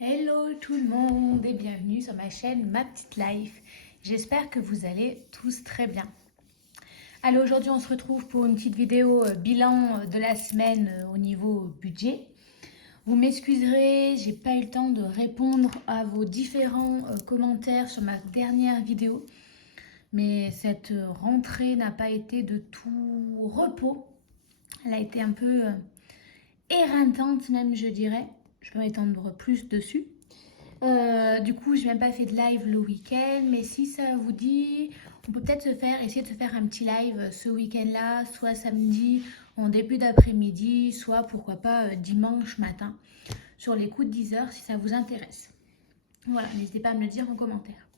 Hello tout le monde et bienvenue sur ma chaîne Ma Petite Life. J'espère que vous allez tous très bien. Alors aujourd'hui on se retrouve pour une petite vidéo bilan de la semaine au niveau budget. Vous m'excuserez, j'ai pas eu le temps de répondre à vos différents commentaires sur ma dernière vidéo. Mais cette rentrée n'a pas été de tout repos. Elle a été un peu éreintante même je dirais. Je peux m'étendre plus dessus. Du coup, je n'ai même pas fait de live le week-end, mais si ça vous dit, on peut peut-être essayer de se faire un petit live ce week-end-là, soit samedi en début d'après-midi, soit pourquoi pas dimanche matin, sur les coups de 10h si ça vous intéresse. Voilà, n'hésitez pas à me le dire en commentaire.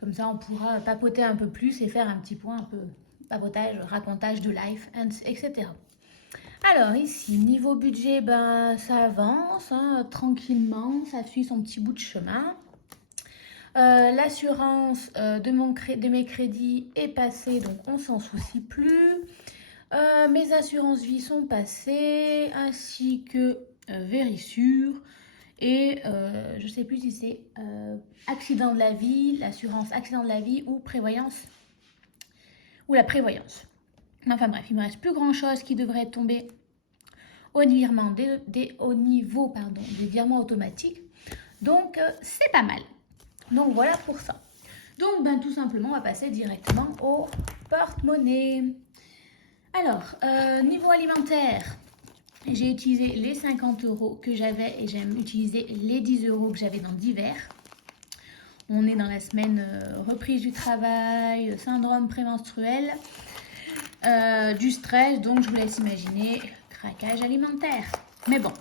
Comme ça, on pourra papoter un peu plus et faire un petit point un peu papotage, racontage de life, etc. Alors ici, niveau budget, ça avance tranquillement, ça suit son petit bout de chemin. L'assurance de mes crédits est passée, donc on s'en soucie plus. Mes assurances vie sont passées, ainsi que Vérissure. Et je ne sais plus si c'est accident de la vie, l'assurance accident de la vie ou prévoyance. Ou la prévoyance. Enfin bref, il ne me reste plus grand chose qui devrait tomber au niveau des virements automatiques. Donc c'est pas mal. Donc voilà pour ça. Donc tout simplement on va passer directement au porte-monnaie. Alors niveau alimentaire, j'ai utilisé les 50 € que j'avais et j'ai utilisé les 10 € que j'avais dans divers. On est dans la semaine reprise du travail, syndrome prémenstruel, du stress, donc je vous laisse imaginer craquage alimentaire. Mais bon,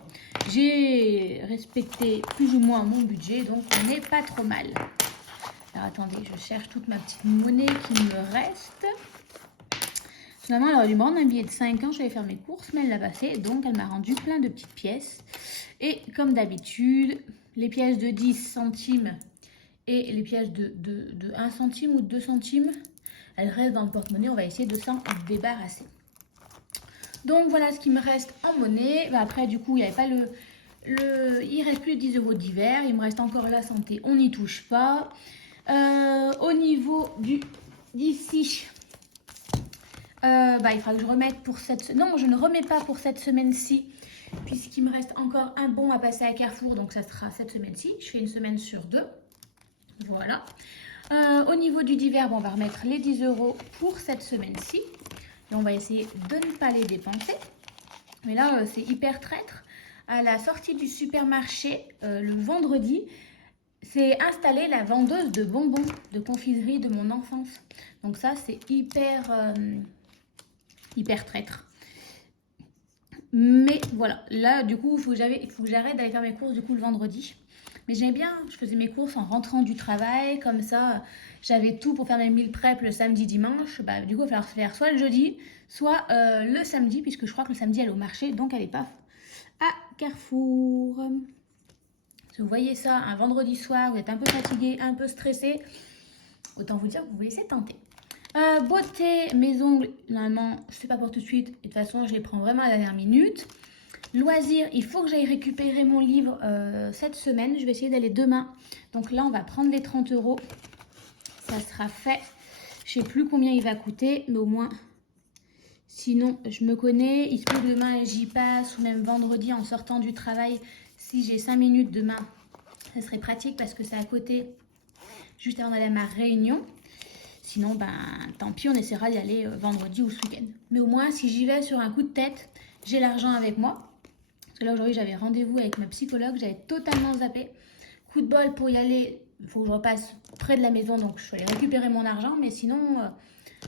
j'ai respecté plus ou moins mon budget, donc on n'est pas trop mal. Alors attendez, je cherche toute ma petite monnaie qui me reste. Finalement, elle aurait dû me rendre un billet de 5 ans, je vais faire mes courses, mais elle l'a passé, donc elle m'a rendu plein de petites pièces. Et comme d'habitude, les pièces de 10 centimes et les pièces de 1 centime ou de 2 centimes, elles restent dans le porte-monnaie, on va essayer de s'en débarrasser. Donc voilà ce qui me reste en monnaie. Après, du coup, il n'y avait pas il reste plus de 10 € divers. Il me reste encore la santé, on n'y touche pas. Au niveau d'ici, il faudra que je remette pour cette... Non, je ne remets pas pour cette semaine-ci, puisqu'il me reste encore un bon à passer à Carrefour, donc ça sera cette semaine-ci. Je fais une semaine sur 2. Voilà. Au niveau du divers, on va remettre les 10 € pour cette semaine-ci. Et on va essayer de ne pas les dépenser. Mais là, c'est hyper traître. À la sortie du supermarché, le vendredi, c'est installé la vendeuse de bonbons, de confiserie de mon enfance. Donc ça, c'est hyper traître. Mais voilà, là, du coup, il faut que j'arrête d'aller faire mes courses du coup le vendredi. Mais j'aimais bien, je faisais mes courses en rentrant du travail, comme ça, j'avais tout pour faire mes meal prep le samedi, dimanche. Du coup, il va falloir faire soit le jeudi, soit le samedi, puisque je crois que le samedi, elle est au marché, donc elle est pas à Carrefour. Si vous voyez ça un vendredi soir, vous êtes un peu fatigué, un peu stressé, autant vous dire que vous vous laissez tenter. Beauté, mes ongles, normalement, je ne sais pas pour tout de suite, et de toute façon, je les prends vraiment à la dernière minute. Loisirs, il faut que j'aille récupérer mon livre cette semaine. Je vais essayer d'aller demain. Donc là, on va prendre les 30 €. Ça sera fait. Je ne sais plus combien il va coûter, mais au moins, sinon, je me connais. Il se peut que demain, j'y passe, ou même vendredi en sortant du travail. Si j'ai 5 minutes demain, ça serait pratique parce que c'est à côté, juste avant d'aller à ma réunion. Sinon, tant pis, on essaiera d'y aller vendredi ou ce week-end. Mais au moins, si j'y vais sur un coup de tête, j'ai l'argent avec moi. Parce que là, aujourd'hui, j'avais rendez-vous avec ma psychologue. J'avais totalement zappé. Coup de bol pour y aller. Il faut que je repasse près de la maison. Donc, je vais aller récupérer mon argent. Mais sinon,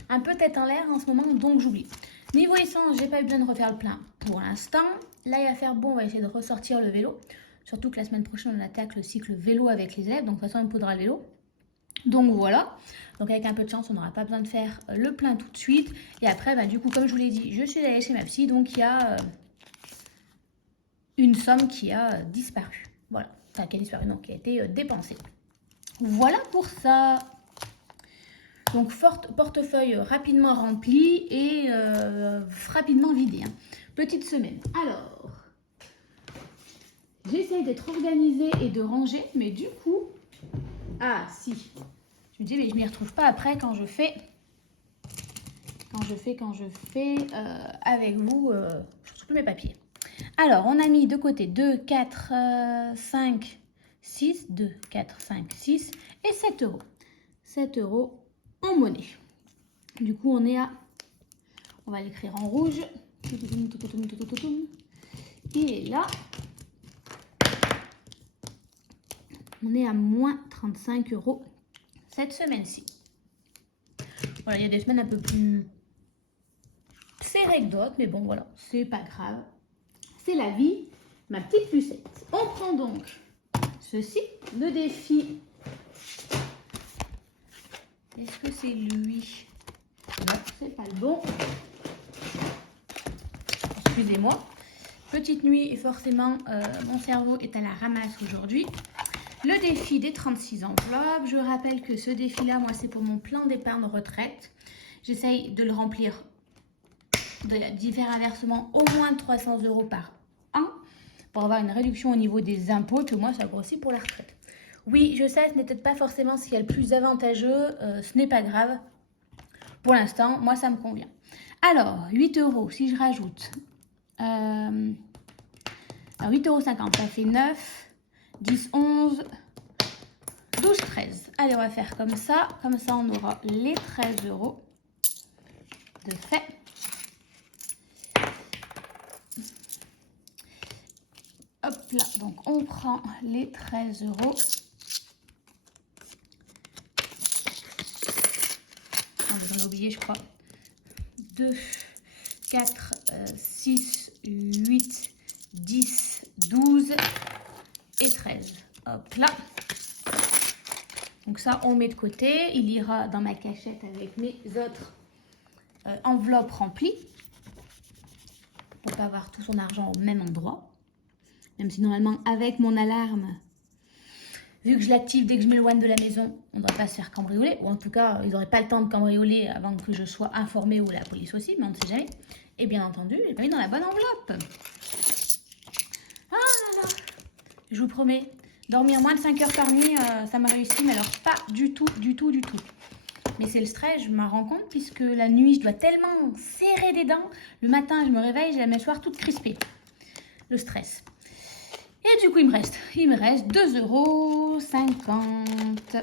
un peu tête en l'air en ce moment. Donc, j'oublie. Niveau essence, j'ai pas eu besoin de refaire le plein pour l'instant. Là, il va faire bon. On va essayer de ressortir le vélo. Surtout que la semaine prochaine, on attaque le cycle vélo avec les élèves. Donc, de toute façon, on poudra le vélo. Donc voilà, donc avec un peu de chance, on n'aura pas besoin de faire le plein tout de suite. Et après, du coup, comme je vous l'ai dit, je suis allée chez ma psy, donc il y a une somme qui a disparu. Voilà, enfin qui a disparu, non, qui a été dépensée. Voilà pour ça. Donc portefeuille rapidement rempli et rapidement vidé. Petite semaine. Alors, j'essaye d'être organisée et de ranger, mais du coup, ah si, je me dis mais je m'y retrouve pas après quand je fais avec vous, je retrouve plus mes papiers. Alors, on a mis de côté 2, 4, 5, 6, 2, 4, 5, 6 et 7 euros. 7 euros en monnaie. Du coup, on est à, on va l'écrire en rouge. Il est là. On est à moins 35 euros cette semaine-ci. Voilà, il y a des semaines un peu plus serrées que d'autres, mais bon, voilà, c'est pas grave. C'est la vie, ma petite Lucette. On prend donc ceci, le défi. Est-ce que c'est lui? Non, c'est pas le bon. Excusez-moi. Petite nuit et forcément, mon cerveau est à la ramasse aujourd'hui. Le défi des 36 enveloppes. Je rappelle que ce défi-là, moi, c'est pour mon plan d'épargne retraite. J'essaye de le remplir, d'y faire un versement au moins de 300 euros par an pour avoir une réduction au niveau des impôts, que moi, ça grossit pour la retraite. Oui, je sais, ce n'est peut-être pas forcément ce qu'il y a le plus avantageux. Ce n'est pas grave. Pour l'instant, moi, ça me convient. Alors, 8 euros, si je rajoute... alors, 8,50 €, ça fait 9, 10, 11, 12, 13. Allez, on va faire comme ça. Comme ça, on aura les 13 euros de fait. Hop là, donc on prend les 13 euros. J'en ai oublié, je crois. 2, 4, 6, 8, 10, 12 et 13. Hop là. Donc ça, on met de côté. Il ira dans ma cachette avec mes autres enveloppes remplies. On peut avoir tout son argent au même endroit. Même si normalement, avec mon alarme, vu que je l'active dès que je m'éloigne de la maison, on ne doit pas se faire cambrioler. Ou en tout cas, ils n'auraient pas le temps de cambrioler avant que je sois informée, ou la police aussi, mais on ne sait jamais. Et bien entendu, je l'ai mis dans la bonne enveloppe. Ah là là, je vous promets, dormir moins de 5 heures par nuit, ça m'a réussi, mais alors pas du tout, du tout, du tout. Mais c'est le stress, je m'en rends compte, puisque la nuit, je dois tellement serrer des dents. Le matin, je me réveille, j'ai la mâchoire toute crispée. Le stress. Et du coup, il me reste 2,50 €.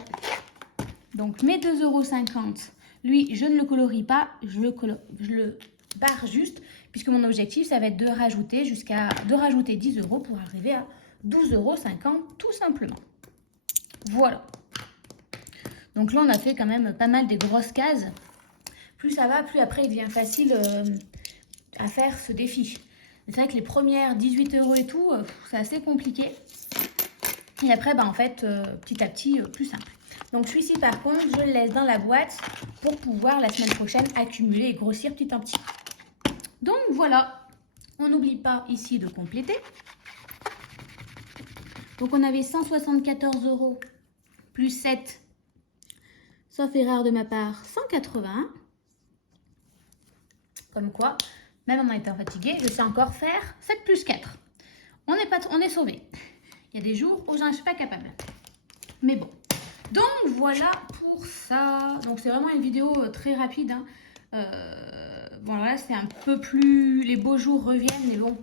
Donc, mes 2,50 €, lui, je ne le colorie pas, je le barre juste, puisque mon objectif, ça va être de rajouter 10 € pour arriver à 12,50 € tout simplement. Voilà. Donc là, on a fait quand même pas mal des grosses cases. Plus ça va, plus après, il devient facile à faire ce défi. C'est vrai que les premières 18 € et tout, c'est assez compliqué. Et après, en fait, petit à petit, plus simple. Donc celui-ci, par contre, je le laisse dans la boîte pour pouvoir, la semaine prochaine, accumuler et grossir petit à petit. Donc voilà, on n'oublie pas ici de compléter. Donc on avait 174 € plus 7, sauf erreur de ma part, 181. Comme quoi, même en étant fatigué, je sais encore faire 7 plus 4. On est sauvé. Il y a des jours où je ne suis pas capable. Mais bon. Donc voilà pour ça. Donc c'est vraiment une vidéo très rapide. Hein. Bon là c'est un peu plus... Les beaux jours reviennent, mais bon,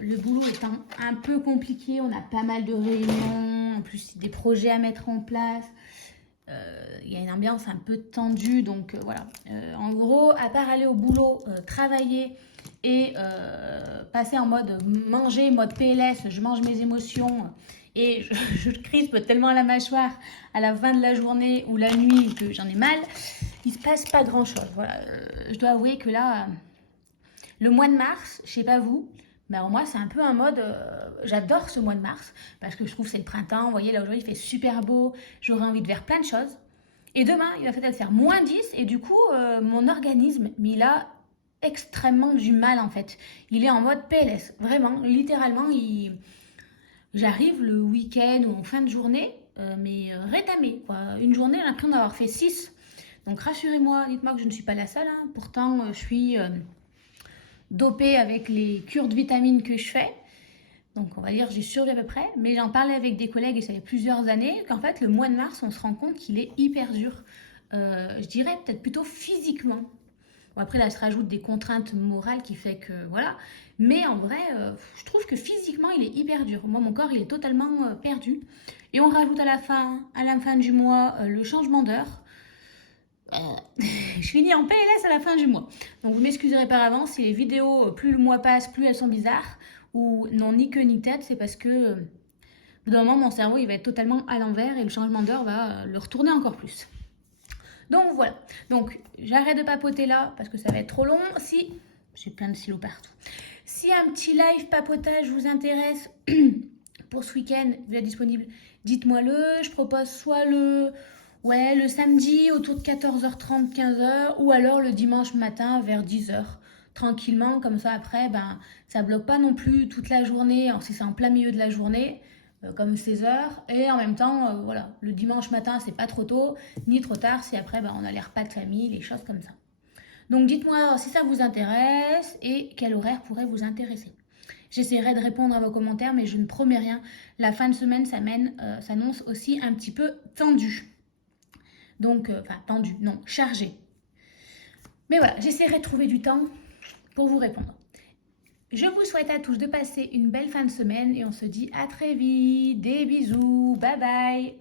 le boulot étant un peu compliqué, on a pas mal de réunions, en plus des projets à mettre en place. Il y a une ambiance un peu tendue, donc voilà. En gros, à part aller au boulot, travailler et passer en mode manger, mode PLS, je mange mes émotions et je crispe tellement la mâchoire à la fin de la journée ou la nuit que j'en ai mal, il se passe pas grand chose. Voilà. Je dois avouer que là, le mois de mars, je sais pas vous, mais alors moi c'est un peu un mode, j'adore ce mois de mars parce que je trouve que c'est le printemps. Vous voyez là aujourd'hui il fait super beau, j'aurais envie de faire plein de choses. Et demain il va peut-être faire moins 10 et du coup mon organisme, il a extrêmement du mal en fait. Il est en mode PLS, vraiment, littéralement. J'arrive le week-end ou en fin de journée, mais rétamé, quoi. Une journée, j'ai l'impression d'avoir fait 6. Donc rassurez-moi, dites-moi que je ne suis pas la seule. Hein. Pourtant, je suis dopée avec les cures de vitamines que je fais. Donc on va dire j'ai survécu à peu près, mais j'en parlais avec des collègues et ça fait plusieurs années qu'en fait le mois de mars on se rend compte qu'il est hyper dur. Je dirais peut-être plutôt physiquement. Bon, après là se rajoutent des contraintes morales qui fait que voilà. Mais en vrai, je trouve que physiquement il est hyper dur. Moi mon corps il est totalement perdu. Et on rajoute à la fin du mois, le changement d'heure. Je finis en PLS à la fin du mois. Donc vous m'excuserez par avance si les vidéos, plus le mois passe, plus elles sont bizarres. Ou non, ni queue ni tête, c'est parce que bout d'un moment, mon cerveau il va être totalement à l'envers et le changement d'heure va le retourner encore plus. Donc voilà. Donc j'arrête de papoter là parce que ça va être trop long. Si j'ai plein de silos partout. Si un petit live papotage vous intéresse pour ce week-end, vous êtes disponible, dites-moi-le. Je propose soit le samedi autour de 14h30, 15h ou alors le dimanche matin vers 10h. Tranquillement, comme ça après, ben, ça bloque pas non plus toute la journée. Alors si c'est en plein milieu de la journée, comme 16h, et en même temps, voilà, le dimanche matin, c'est pas trop tôt, ni trop tard, si après, ben, on a les repas de famille, les choses comme ça. Donc dites-moi si ça vous intéresse et quel horaire pourrait vous intéresser. J'essaierai de répondre à vos commentaires, mais je ne promets rien. La fin de semaine s'annonce aussi un petit peu tendue. Donc, enfin, tendue, non, chargée. Mais voilà, j'essaierai de trouver du temps pour vous répondre. Je vous souhaite à tous de passer une belle fin de semaine et on se dit à très vite. Des bisous, bye bye.